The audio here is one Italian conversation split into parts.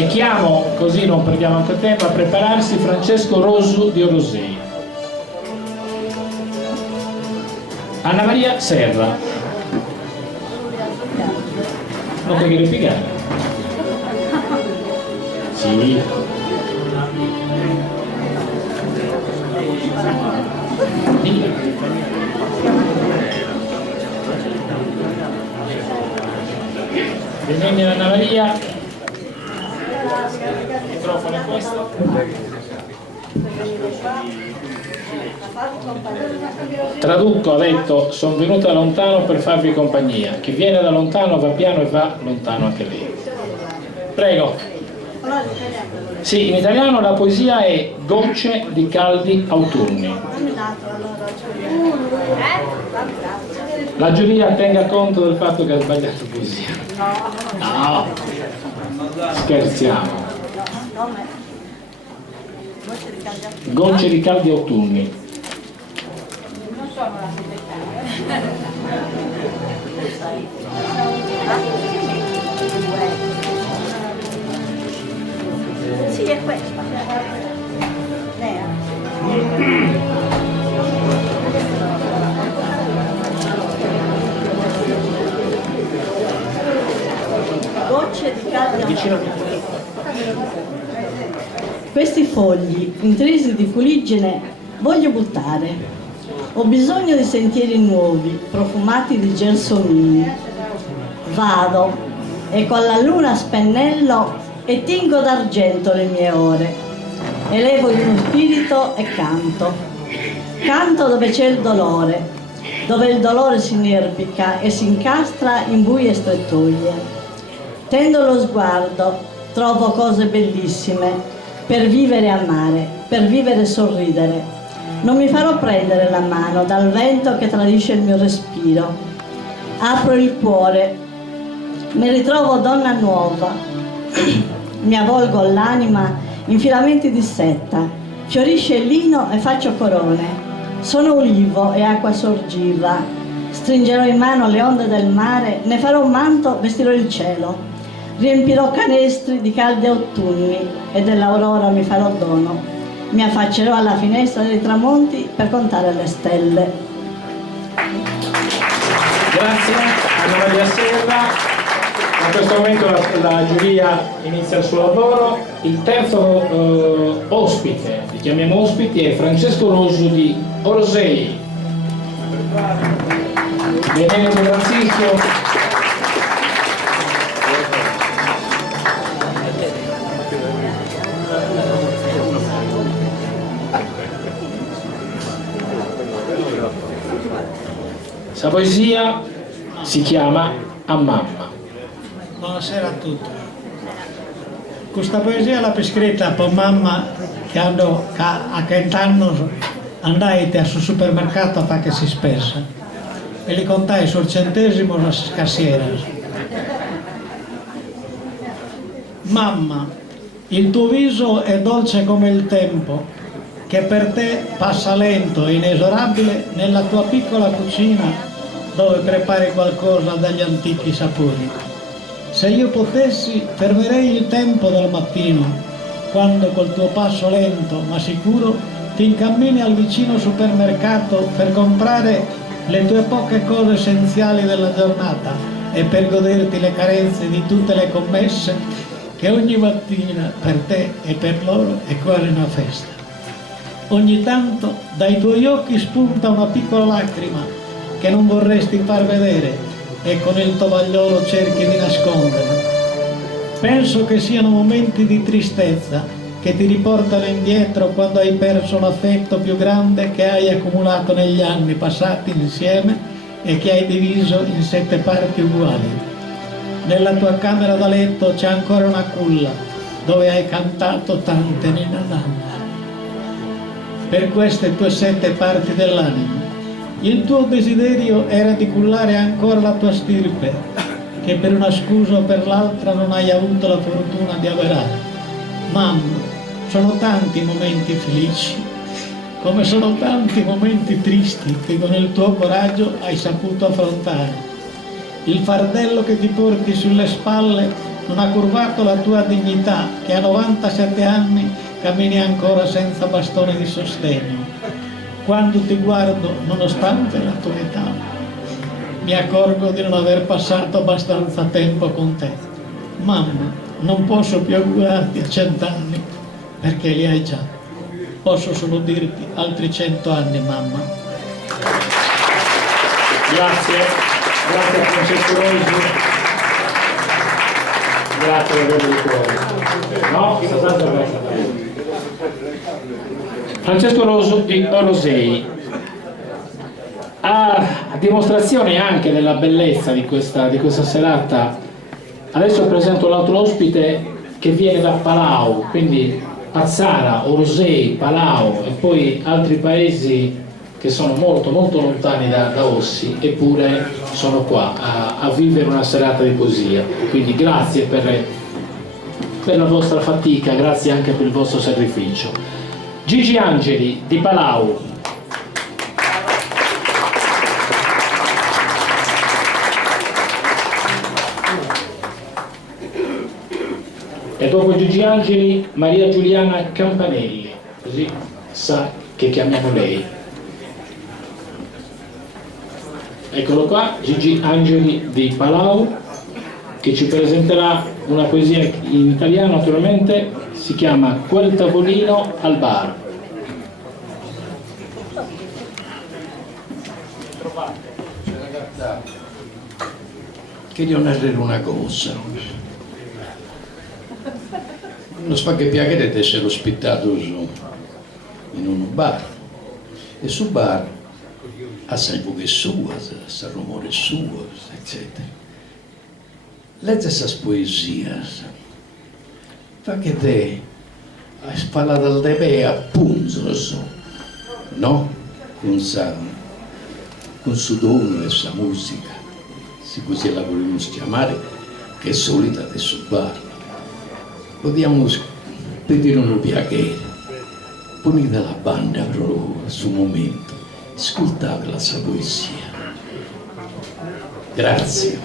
E chiamo, così non perdiamo anche tempo, a prepararsi Francesco Rosu di Orosei. Anna Maria Serra. Non puoi ripiegare? Sì. Benvenuti Anna Maria. Il microfono è questo. Traduco, ha detto: sono venuta da lontano per farvi compagnia. Chi viene da lontano va piano e va lontano anche lei. Prego. Sì, in italiano la poesia è Gocce di caldi autunni. La giuria tenga conto del fatto che ha sbagliato poesia. No, scherziamo. Gocce di caldi autunni. Sì, è questa. Gocce di caldo. Questi fogli, intrisi di fuliggine, voglio buttare. Ho bisogno di sentieri nuovi, profumati di gelsomini. Vado e con la luna a spennello e tingo d'argento le mie ore. Elevo il mio spirito e canto. Canto dove c'è il dolore si inerpica e si incastra in buie strettoie. Tendo lo sguardo, trovo cose bellissime per vivere e amare, per vivere e sorridere. Non mi farò prendere la mano dal vento che tradisce il mio respiro. Apro il cuore, mi ritrovo donna nuova. Mi avvolgo l'anima in filamenti di setta. Fiorisce il lino e faccio corone. Sono ulivo e acqua sorgiva. Stringerò in mano le onde del mare, ne farò un manto, vestirò il cielo. Riempirò canestri di caldi autunni e dell'aurora mi farò dono. Mi affaccerò alla finestra dei tramonti per contare le stelle. Grazie Anna Maria Serra. In questo momento la giuria inizia il suo lavoro. Il terzo ospite, li chiamiamo ospiti, è Francesco Rosu di Orosei. Benvenuto Francisco. La poesia si chiama A mamma. Buonasera a tutti. Questa poesia l'ho scritta per mamma che a 20 anni andai al supermercato a fare che si spesa e gli contai sul centesimo le cassiere. Mamma, il tuo viso è dolce come il tempo che per te passa lento e inesorabile nella tua piccola cucina dove prepari qualcosa dagli antichi sapori. Se io potessi, fermerei il tempo del mattino, quando col tuo passo lento ma sicuro ti incammini al vicino supermercato per comprare le tue poche cose essenziali della giornata e per goderti le carenze di tutte le commesse che ogni mattina per te e per loro è quasi una festa. Ogni tanto dai tuoi occhi spunta una piccola lacrima che non vorresti far vedere e con il tovagliolo cerchi di nascondere. Penso che siano momenti di tristezza che ti riportano indietro quando hai perso l'affetto più grande che hai accumulato negli anni passati insieme e che hai diviso in 7 parti uguali. Nella tua camera da letto c'è ancora una culla dove hai cantato tante ninna-nanna. Per queste tue 7 parti dell'anima il tuo desiderio era di cullare ancora la tua stirpe, che per una scusa o per l'altra non hai avuto la fortuna di avverare. Mamma, sono tanti i momenti felici, come sono tanti i momenti tristi che con il tuo coraggio hai saputo affrontare. Il fardello che ti porti sulle spalle non ha curvato la tua dignità, che a 97 anni cammini ancora senza bastone di sostegno. Quando ti guardo, nonostante la tua età, mi accorgo di non aver passato abbastanza tempo con te. Mamma, non posso più augurarti a 100 anni, perché li hai già. Posso solo dirti altri 100 anni, mamma. Grazie a Francesco Rosi. Grazie per averlo di cuore. No, Francesco Rosei, a dimostrazione anche della bellezza di questa serata, adesso presento l'altro ospite che viene da Palau, quindi Pazzara, Orosei, Palau e poi altri paesi che sono molto lontani da Ossi, eppure sono qua a vivere una serata di poesia. Quindi grazie per la vostra fatica, grazie anche per il vostro sacrificio. Gigi Angeli di Palau. E dopo Gigi Angeli, Maria Giuliana Campanelli, così sa che chiamiamo lei. Eccolo qua, Gigi Angeli di Palau, che ci presenterà una poesia in italiano, naturalmente, si chiama Quel tavolino al bar. Queria narrar una cosa. Nos fa che piacere di essere ospitados in un bar. E sul bar ha salvughe suas, ha rumores suos, eccetera. Legge essas poesias. Fa che te hai parlato al deve a punzos, no? Con su dono e sa musica, se così la vogliamo chiamare, che è solita di sul bar. Vogliamo vedere un piacere, ponete la banda proprio sul momento, ascoltate la sua poesia. Grazie.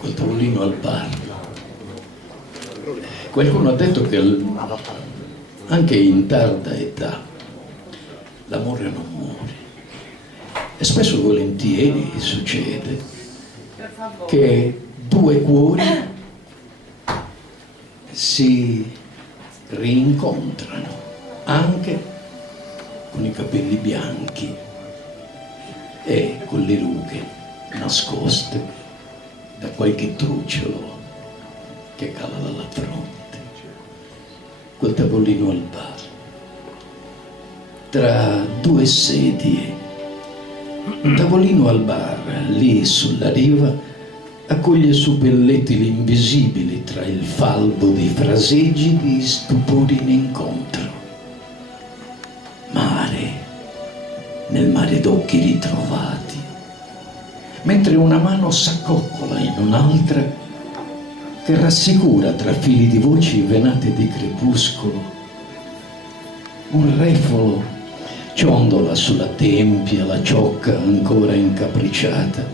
Quel tavolino al bar. Qualcuno ha detto che anche in tarda età l'amore non muore. E spesso e volentieri succede che due cuori si rincontrano anche con i capelli bianchi e con le rughe nascoste da qualche trucciolo che cala dalla fronte. Quel tavolino al bar, tra due sedie. Un tavolino al bar, lì sulla riva, accoglie suppellettili invisibili tra il falbo di fraseggi di stupori in incontro. Mare, nel mare d'occhi ritrovati, mentre una mano s'accoccola in un'altra che rassicura tra fili di voci venate di crepuscolo. Un refolo ciondola sulla tempia la ciocca ancora incapricciata,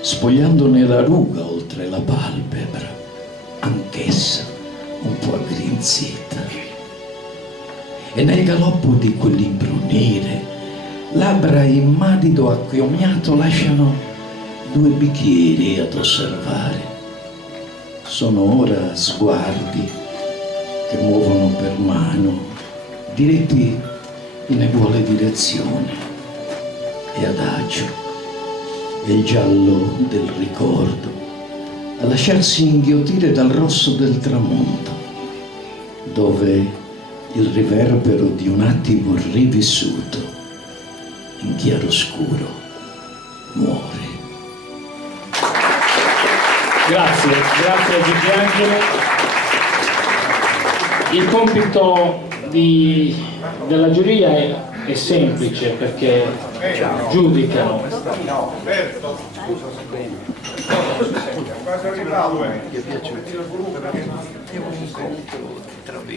spogliandone la ruga oltre la palpebra, anch'essa un po' aggrinzita. E nel galoppo di quell'imbrunire, labbra in madido acchiommiato lasciano due bicchieri ad osservare. Sono ora sguardi che muovono per mano, diretti in eguale direzione, e adagio è il giallo del ricordo a lasciarsi inghiottire dal rosso del tramonto, dove il riverbero di un attimo rivissuto in chiaroscuro muore. Grazie a Gigi Angelo. Il compito della giuria è semplice, perché giudicano.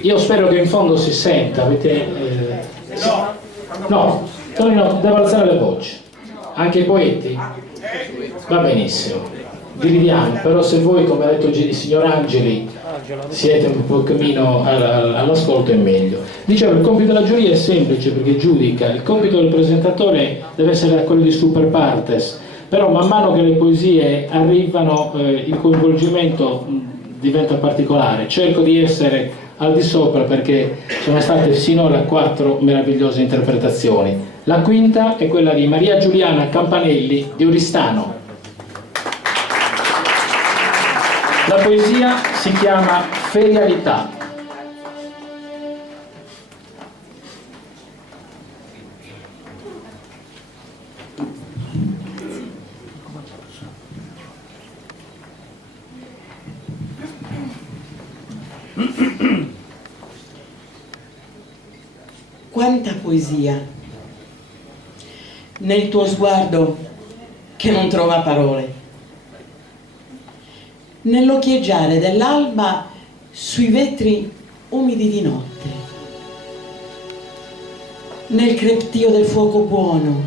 Io spero che in fondo si senta. No, Tonino, devo alzare le voci. Anche i poeti? Va benissimo, dividiamo, però se voi, come ha detto il signor Angeli, siete un pochino all'ascolto è meglio. Dicevo, il compito della giuria è semplice perché giudica, il compito del presentatore deve essere quello di super partes, però man mano che le poesie arrivano il coinvolgimento diventa particolare. Cerco di essere al di sopra perché sono state sinora 4 meravigliose interpretazioni. La quinta è quella di Maria Giuliana Campanelli di Oristano. La poesia si chiama Ferialità. Quanta poesia nel tuo sguardo che non trova parole, nell'occhieggiare dell'alba sui vetri umidi di notte, nel crepitio del fuoco buono,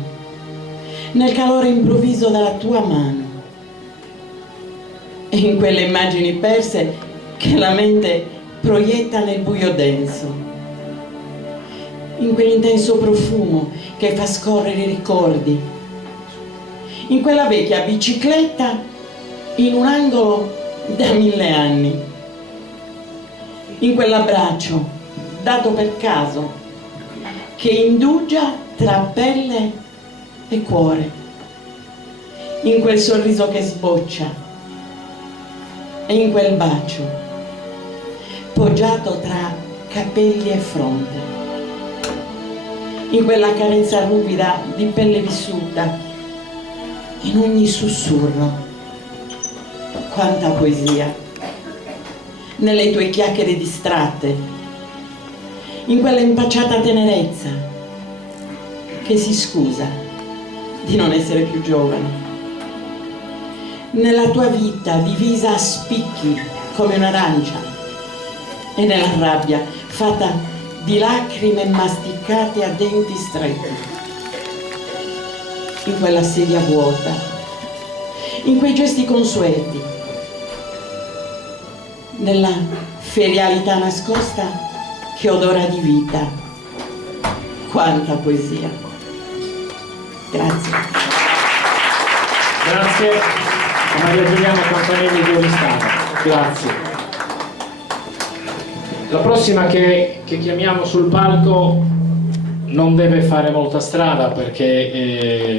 nel calore improvviso della tua mano e in quelle immagini perse che la mente proietta nel buio denso, in quell'intenso profumo che fa scorrere i ricordi, in quella vecchia bicicletta in un angolo da 1000 anni, in quell'abbraccio dato per caso che indugia tra pelle e cuore, in quel sorriso che sboccia e in quel bacio poggiato tra capelli e fronte, in quella carezza ruvida di pelle vissuta, in ogni sussurro. Quanta poesia nelle tue chiacchiere distratte, in quella impacciata tenerezza che si scusa di non essere più giovane, nella tua vita divisa a spicchi come un'arancia e nella rabbia fatta di lacrime masticate a denti stretti, in quella sedia vuota, in quei gesti consueti, nella ferialità nascosta che odora di vita. Quanta poesia. Grazie. Grazie a Maria Giuliana Campanelli di Oristano. Grazie. La prossima che chiamiamo sul palco non deve fare molta strada perché